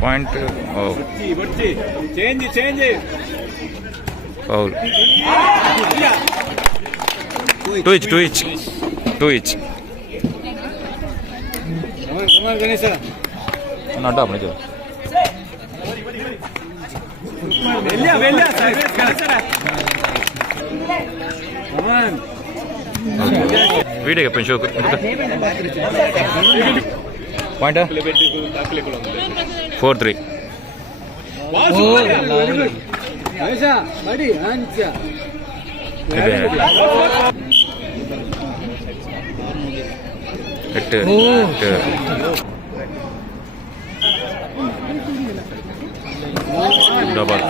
Point. Oh. Change. Foul. Two each. Come on, Ganesha. Not up, Nijo. Velia, sideways, Ganesha. Come on. Video show. Pointer. 4-3. Ganesha, buddy, Ancha. 8. Double.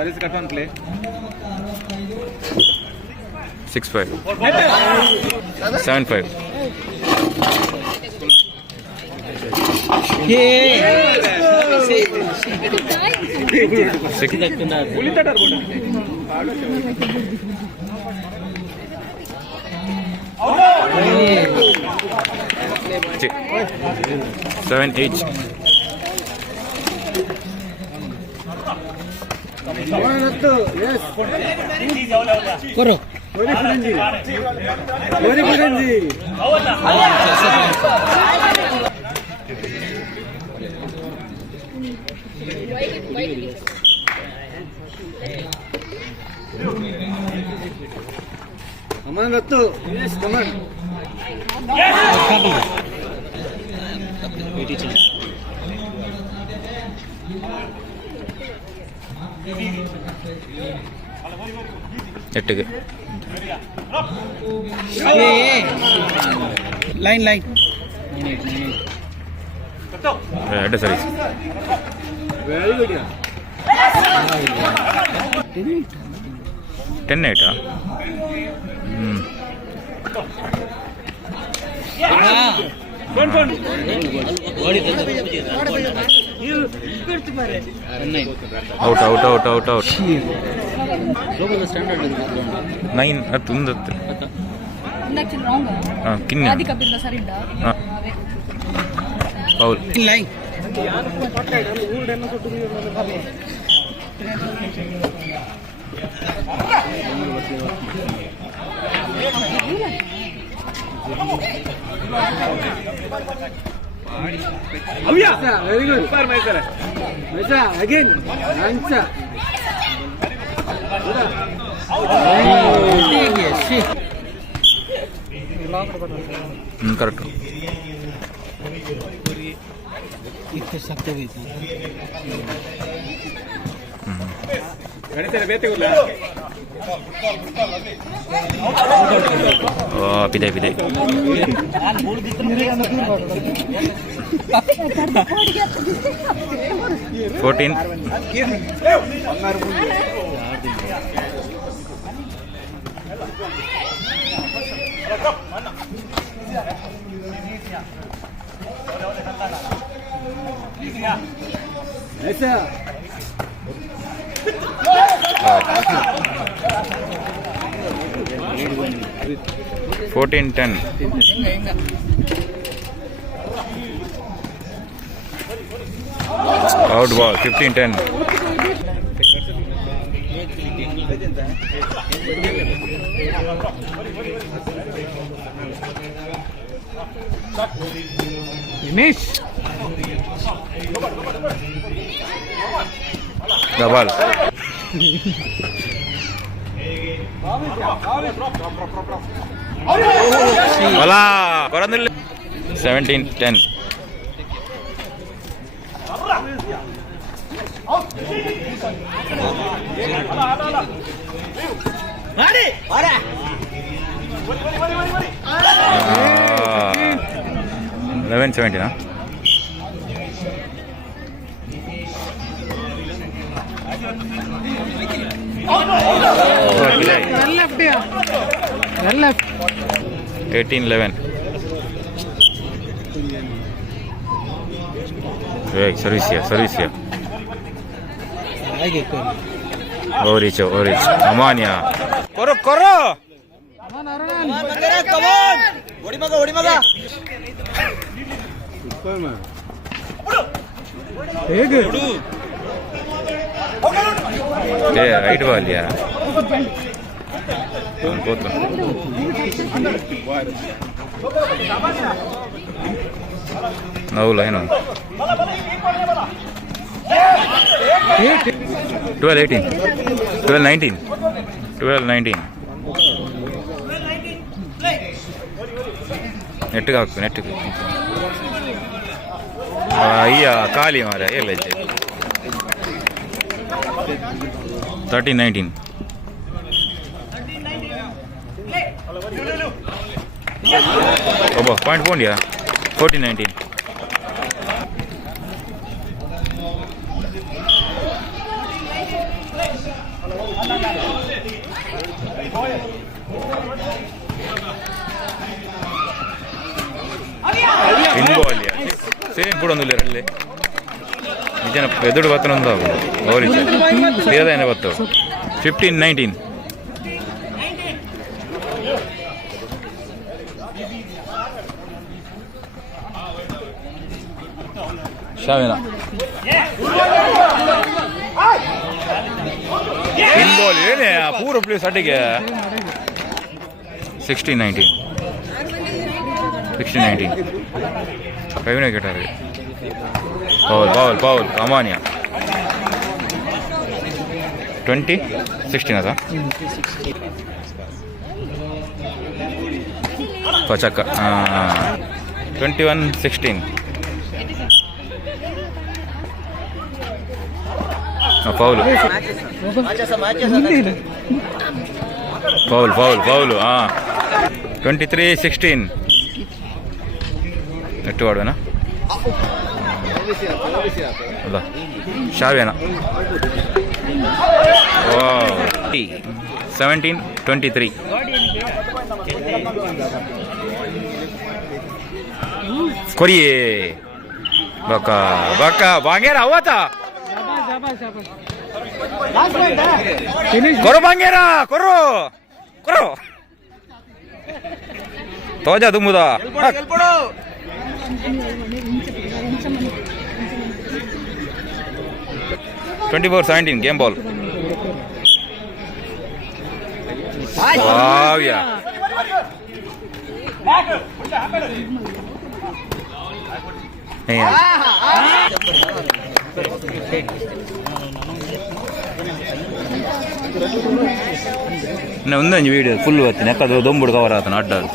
Service cut on play. 6-5. 7-5. Seven, 8. Yes. Koro. Very Furanji. Come on, Rattu. Yes, come on. Line. Sorry. Very good. 10-8. Fun. Out. 9. Foul. Line. Very good. Super, Maisa, again. Ancha. Correct. इतने सख्त हुई था पिदाई 14. Maisa. 14-10. Out ball. 15-10. Finish. Double. Hola. 17-10. Ready? 11-17, huh? Well left. 18-11. Hey, service here. I get ఓరిచ్ అమానియా కొర్రో కొర్రో super man ಹೇಗೆ ఏ రైట్ బాల్ యా పోతా నవ్వులు అయినా 12-18 12-19 12-19 నెట్ కాకు నెట్ అయ్యా ఖాళీ మారా వెళ్ళచ్చు 13-19 అబ్బా పాయింట్ పోండియా 14-19 ಇನ್ಬಾಲ್ ಸೇಮ್ ಕೂಡ ಒಂದು ಅಲ್ಲಿ ನಿಜನ ಎದುರು ಬತ್ತನ ಒಂದು ಗೌರಿ ಸೇದೇನೆ ಬತ್ತು 15-19 ಶಾವೇನ ಇನ್ಬಾಲ್ ಏನೇ ಪೂರ ಪ್ಲೇಸ್ ಅಡ್ಡಿಗೆ 16-19 5 ಕೇಟಾರೆ ಪೌಲ್ ಅಮಾನಿಯಾ 20-16 ಅದ ಪಚಕ್ಕ 21-16 ಪೌಲು 23-16 ನೆಟ್ಟು ಆಡುವೇನಾ ಅಲ್ಲ ಶಾವೇನಾ 17-23 ಕೊರಿಯೇ ಬಕ್ಕ ಬಾಂಗೇರ ಅವತ್ತ ಕೊರು ಬಾಂಗೇರ ಕೊರು ತೋಜ ತುಂಬುದ 24-17 game ball. Wow, yeah. ఉందండి వీడియో ఫుల్ వచ్చింది ఎక్కడ దొంబుడు కవర్ అవుతాను అడ్డాలు